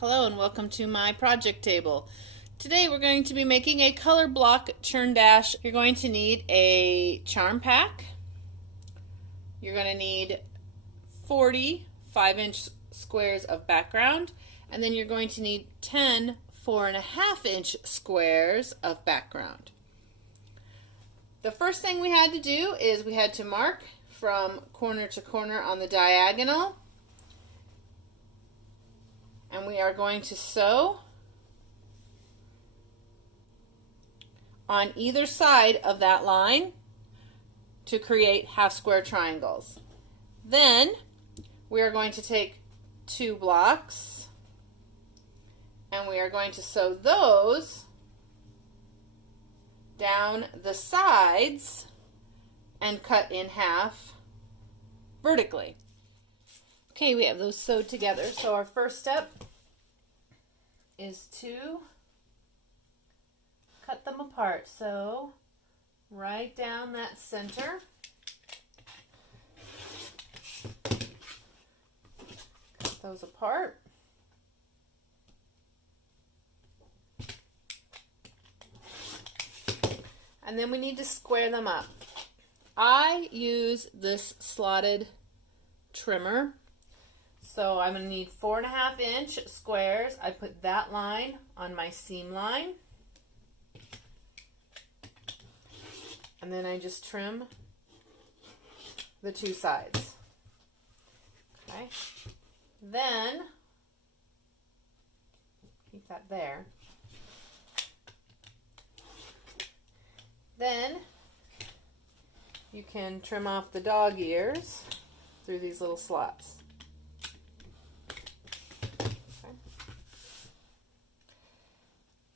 Hello and welcome to my project table. Today we're going to be making a color block Churndash. You're going to need a charm pack. You're going to need 40 5-inch squares of background, and then you're going to need 10 4.5-inch squares of background. The first thing we had to do is we had to mark from corner to corner on the diagonal. And we are going to sew on either side of that line to create half square triangles. Then we are going to take 2 blocks and we are going to sew those down the sides and cut in half vertically. Okay, we have those sewed together. So our first step is to cut them apart. So right down that center. Cut those apart. And then we need to square them up. I use this slotted trimmer. So I'm going to need 4.5-inch squares. I put that line on my seam line. And then I just trim the 2 sides. Okay. Then, keep that there. Then you can trim off the dog ears through these little slots.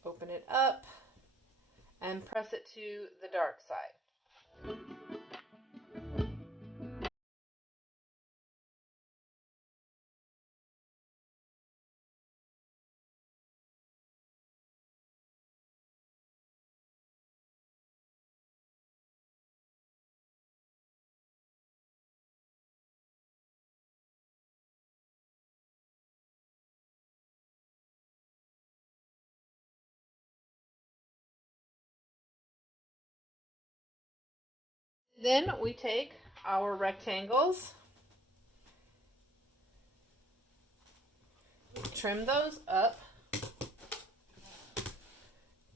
Open it up and press it to the dark side. Then we take our rectangles, trim those up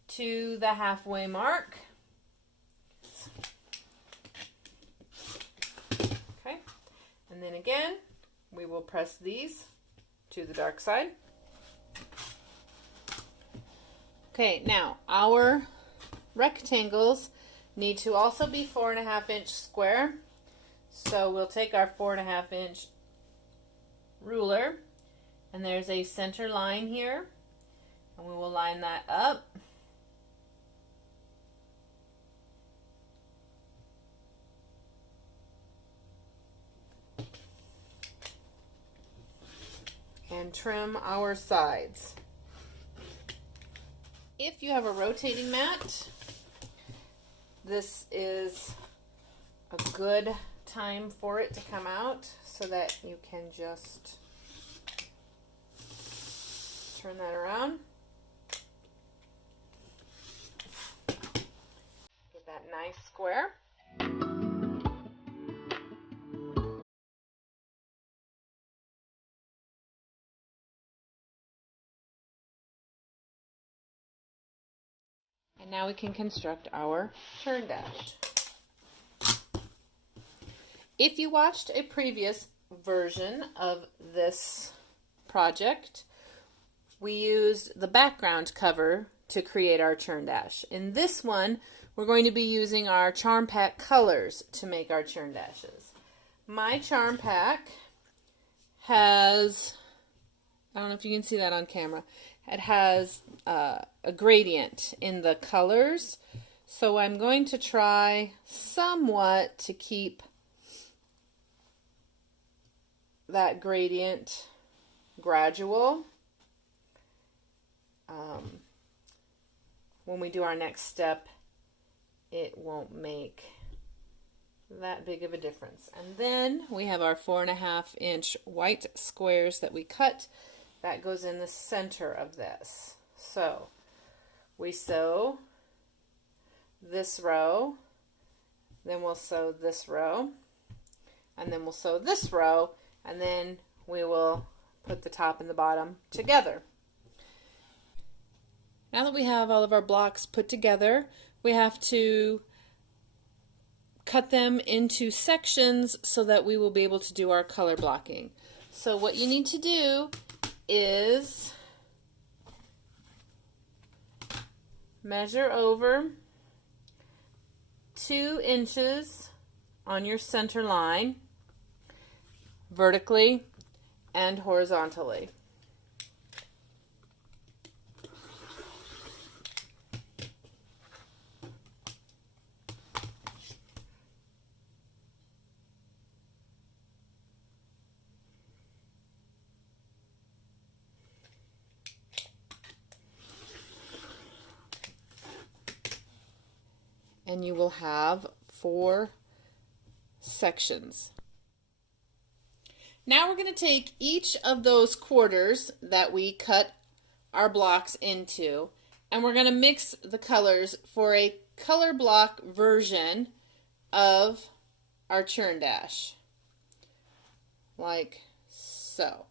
to the halfway mark. Okay, and then again, we will press these to the dark side. Okay, now our rectangles need to also be 4.5-inch square. So we'll take our 4.5-inch ruler, and there's a center line here, and we will line that up. And trim our sides. If you have a rotating mat, this is a good time for it to come out so that you can just turn that around. Get that nice square. And now we can construct our Churndash. If you watched a previous version of this project, we used the background cover to create our Churndash. In this one, we're going to be using our charm pack colors to make our Churndashes. My charm pack has, I don't know if you can see that on camera, it has a gradient in the colors, so I'm going to try somewhat to keep that gradient gradual. When we do our next step, it won't make that big of a difference. And then we have our 4.5-inch white squares that we cut that goes in the center of this. So we sew this row, then we'll sew this row, and then we'll sew this row, and then we will put the top and the bottom together. Now that we have all of our blocks put together, we have to cut them into sections so that we will be able to do our color blocking. So what you need to do is measure over 2 inches on your center line, vertically and horizontally. And you will have 4 sections. Now we're going to take each of those quarters that we cut our blocks into, and we're going to mix the colors for a color block version of our Churndash, like so.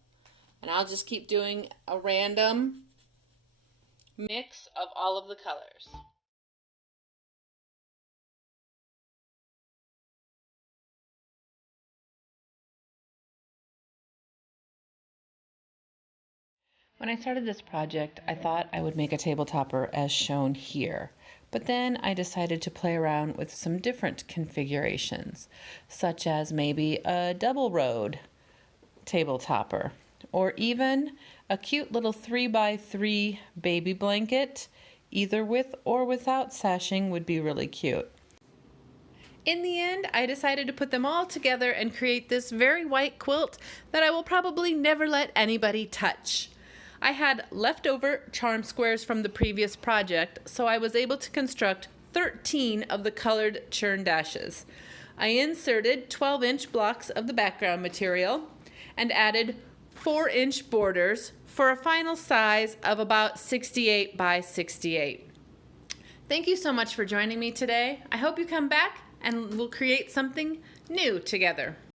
And I'll just keep doing a random mix of all of the colors. When I started this project, I thought I would make a table topper as shown here, but then I decided to play around with some different configurations, such as maybe a double road table topper, or even a cute little 3x3 baby blanket, either with or without sashing would be really cute. In the end, I decided to put them all together and create this very white quilt that I will probably never let anybody touch. I had leftover charm squares from the previous project, so I was able to construct 13 of the colored churn dashes. I inserted 12-inch blocks of the background material and added 4-inch borders for a final size of about 68 by 68. Thank you so much for joining me today. I hope you come back and we'll create something new together.